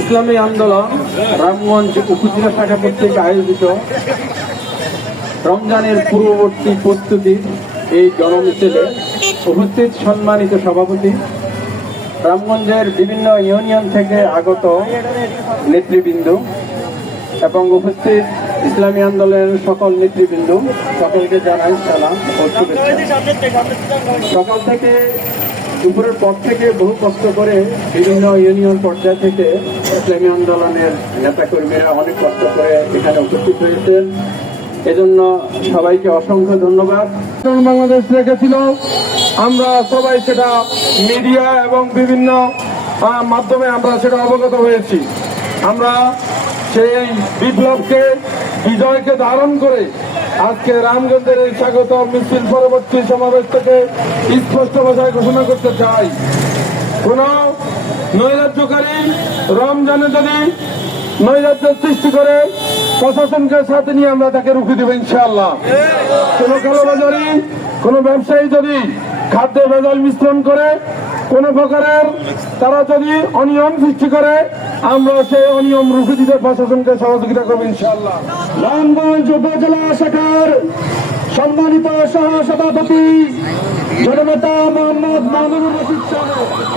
ইসলামী আন্দোলন রামগঞ্জ উপজেলা শাখা কর্তৃক আয়োজিত। রমজানের পূর্ববর্তী প্রস্তুতির এই জনমিছিলে উপস্থিত সম্মানিত সভাপতি। রামগঞ্জের বিভিন্ন ইউনিয়ন থেকে আগত নেতৃবৃন্দ এবং উপস্থিত ইসলামী আন্দোলনের সকল নেতৃবৃন্দ, সকলকে জানাই সালাম সকাল থেকে দুপুরের পর থেকে বহু কষ্ট করে বিভিন্ন ইউনিয়ন পর্যায় থেকে ইসলামী আন্দোলনের নেতাকর্মীরা অনেক কষ্ট করে এখানে উপস্থিত হয়েছেন। এজন্য সবাইকে অসংখ্য ধন্যবাদ। বাংলাদেশ রেখেছিল। আমরা সবাই সেটা মিডিয়া এবং বিভিন্ন মাধ্যমে আমরা সেটা অবগত হয়েছি। আমরা সেই বিপ্লবকে, বিজয়কে ধারণ করে আজকে রামগঞ্জের এই স্বাগত মিছিল পরবর্তী সমাবেশ থেকে স্পষ্ট ভাষায় ঘোষণা করতে চাই। কোন নৈরাজ্যকারী রমজানে যদি নৈরাজ্য সৃষ্টি করে, প্রশাসনকে সাথে নিয়ে আমরা তাকে রুখে দেবো ইনশাআল্লাহ। কোন কালোবাজারি কোন ব্যবসায়ী যদি খাদ্য ভেজাল মিশ্রণ করে কোন প্রকারের তারা যদি অনিয়ম সৃষ্টি করে আমরা সেই অনিয়ম রুখে দিতে প্রশাসনকে সহযোগিতা করব ইনশাআল্লাহ। রামগঞ্জ উপজেলা শাখার সম্মানিত সহ সভাপতি জননেতা মোহাম্মদ মামুনুর রশিদ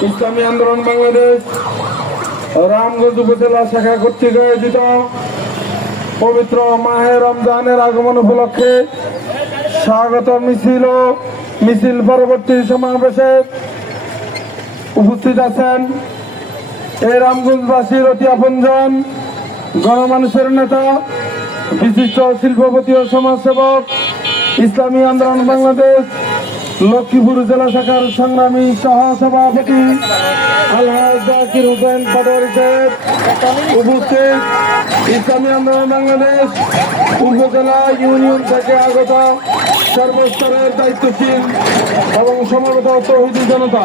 ইসলামী আন্দোলন বাংলাদেশ রামগঞ্জ উপজেলা শাখা কর্তৃক আয়োজিত পবিত্র মাহে রমজানের আগমন উপলক্ষে স্বাগত মিছিল ও মিছিল পরবর্তী সমাবেশে উপস্থিত আছেন এই রামগঞ্জবাসীর অতি আপনজন গণমানুষের নেতা, বিশিষ্ট শিল্পপতি ও সমাজসেবক, ইসলামী আন্দোলন বাংলাদেশ, লক্ষ্মীপুর জেলা শাখার সংগ্রামী সহ সভাপতি আলহাজ জাকির হোসেন পাটোয়ারি সাহেব উপস্থিত ইসলামী আন্দোলন বাংলাদেশ উপজেলা ইউনিয়ন থেকে আগত সর্বস্তরের দায়িত্বশীল এবং সমবেত তৌহিদি জনতা,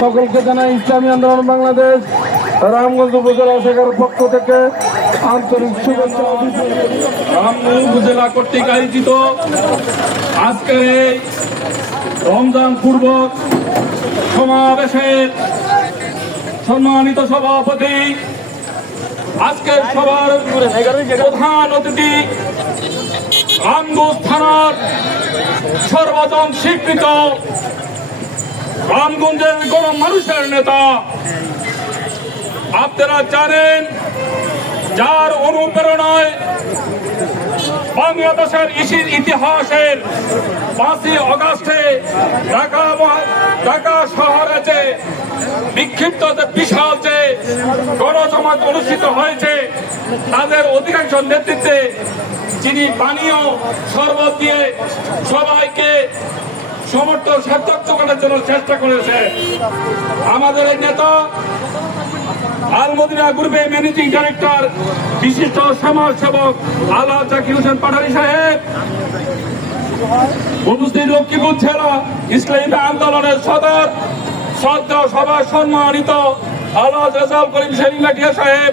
সকলকে জানাই ইসলামী আন্দোলন বাংলাদেশ, রামগঞ্জ উপজেলা শাখার পক্ষ থেকে আন্তরিক শুভেচ্ছা রামগঞ্জ উপজেলা কর্তৃক আয়োজিত আজকের এই রমজান পূর্বক সমাবেশের সম্মানিত সভাপতি আজকের সভার প্রধান অতিথি রামগঞ্জ থানার সর্বজন স্বীকৃত রামগঞ্জের গরম মানুষের নেতা। আপনারা জানেন, যার অনুপ্রেরণায় বাংলাদেশের ইসির ইতিহাসের পাঁচই অগাস্টে ঢাকা ঢাকা শহরে যে বিক্ষিপ্ত যে বিশাল যে গণজমাত অনুষ্ঠিত হয়েছে, তাদের অধিকাংশ নেতৃত্বে যিনি পানীয় শরবত দিয়ে সবাইকে সমর্থন সার্থক করার জন্য চেষ্টা করেছে। আমাদের এই নেতা আলমদিনা গ্রুপে ম্যানেজিং ডাইরেক্টর, বিশিষ্ট সমাজ সেবক আল্লাহ জাকির হোসেন পাঠারি সাহেব উপস্থিত লক্ষ্মীপুর জেলা ইসলামী আন্দোলনের সদর। শ্রদ্ধা সভা সম্মানিত আল্লাহ রেজাল করিম শেরিং লাঠিয়া সাহেব,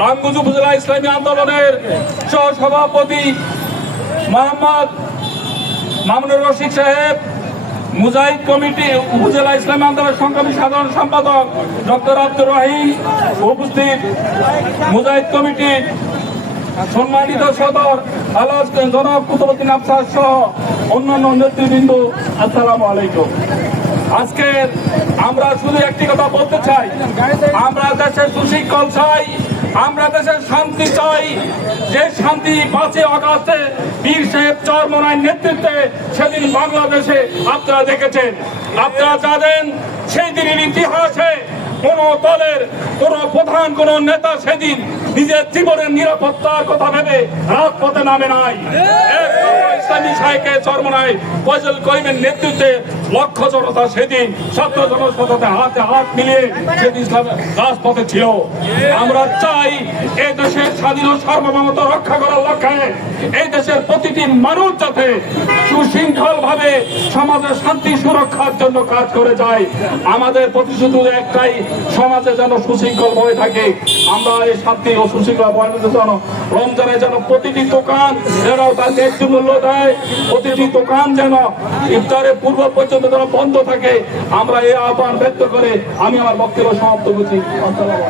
রামগঞ্জ উপজেলা ইসলামী আন্দোলনের সহ সভাপতি মোহাম্মদ মামুনুর রশিদ সাহেব, মুজাহিদ কমিটি উপজেলা ইসলামী আন্দোলন সংগ্রামী সাধারণ সম্পাদক ডক্টর আব্দুর রহিম, উপস্থিত মুজাহিদ কমিটি সম্মানিত সদর। আলাস জনাব কুতুবুদ্দিন আফসার সহ অন্যান্য নেতৃবৃন্দ, আসসালামু আলাইকুম। আজকে আমরা শুধু একটি কথা বলতে চাই। আমরা দেশের সুশৃঙ্খল চাই, আমরা দেশের শান্তি চাই। যে শান্তি পাঁচই অগাস্টে বীর সাহেব চরমনায় নেতৃত্বে সেদিন বাংলাদেশে আপনারা দেখেছেন। আপনারা জানেন, সেই দিনের ইতিহাসে কোন দলের, কোন প্রধান, কোন নেতা সেদিন নিজের জীবনের নিরাপত্তার কথা ভেবে রাজপথে নামে নাই। ইসলামী সাহেবকে চরমনায় ফজল করিমের নেতৃত্বে লক্ষ জনতা সেদিন ছাত্র জনসাধারণে হাতে হাত মিলিয়ে সেদিন রাজপথে ছিল। আমরা চাই এই দেশের স্বাধীন ও সার্বভৌমত্ব রক্ষা করার লক্ষ্যে এই দেশের প্রতিটি মানুষ যাতে সুশৃঙ্খল ভাবে সমাজের শান্তি সুরক্ষার জন্য কাজ করে যায়। আমাদের প্রতিশ্রুতি একটাই, সমাজে যেন সুশৃঙ্খল হয়ে থাকে। আমরা এই শান্তি ও সুশৃঙ্খলা বজায় যেন রমজানে যেন প্রতিটি দোকান এরাও তার ন্যায্য মূল্য দেয়। প্রতিটি দোকান যেন ইফতারের পূর্ব পর্যন্ত যেন বন্ধ থাকে। আমরা এই আহ্বান ব্যক্ত করে আমি আমার বক্তব্য সমাপ্ত করছি। আসসালামু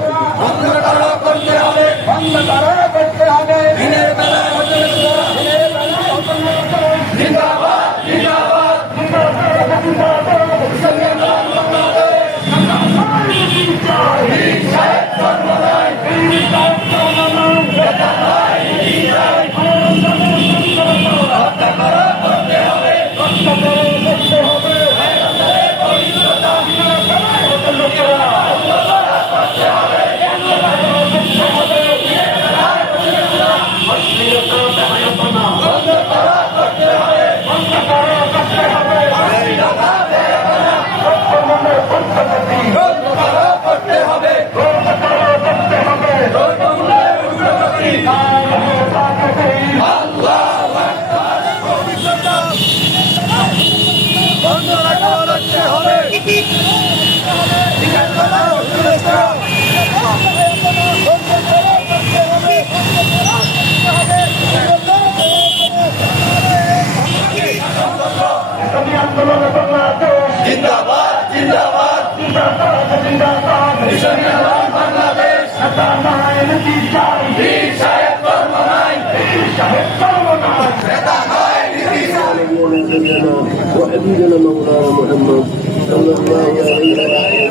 وحبيبنا مولانا محمد صلى الله عليه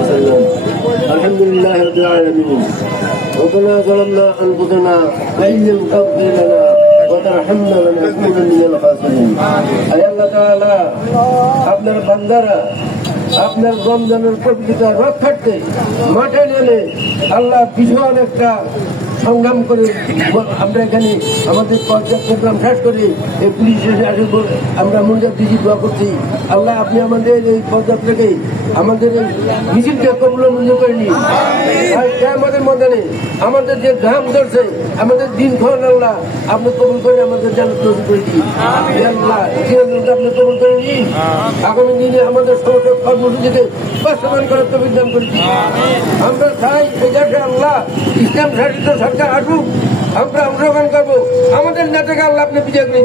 وسلم الحمد لله رب العالمين ربنا ظلمنا انفسنا وان لم تغفر لنا وترحمنا لنكونن من الخاسرين اي الله تعالى আপনার বান্দারা আপনার রমজানের পবিত্রতা রক্ষার্থে মাঠে নেমে আল্লাহ ভীষণ একটা সংগ্রাম করে, আমরা এখানে আমাদের পর্যাপ্ত প্রোগ্রাম শেষ করে, এই পুলিশ স্টেশনে আসে আমরা মঞ্জার দিদি দোয়া করছি। আল্লাহ, আপনি আমাদের এই পদযাত্রাকে আমাদের এই মিছিলকে কবুল মঞ্জুর করে নিন। আর আমাদের ময়দানে, আমাদের যে ঘাম ধরছে, আমাদের দিন খান আল্লাহ, আপনি কবুল করে আমাদের জানাত নজর করে দিন। হে আল্লাহ আপনি কবুল করে নিন। আগামী দিনে আমাদের সমস্ত কর্মসূচিকে বাস্তবায়ন করার তো বিধান করে আমরা চাই এই দেশে আল্লাহ ইসলাম শাসিত সরকার আসুক আমরা অংশগ্রহণ করব। আমাদের নেতাকে আল্লাহ আপনি বিজয় করে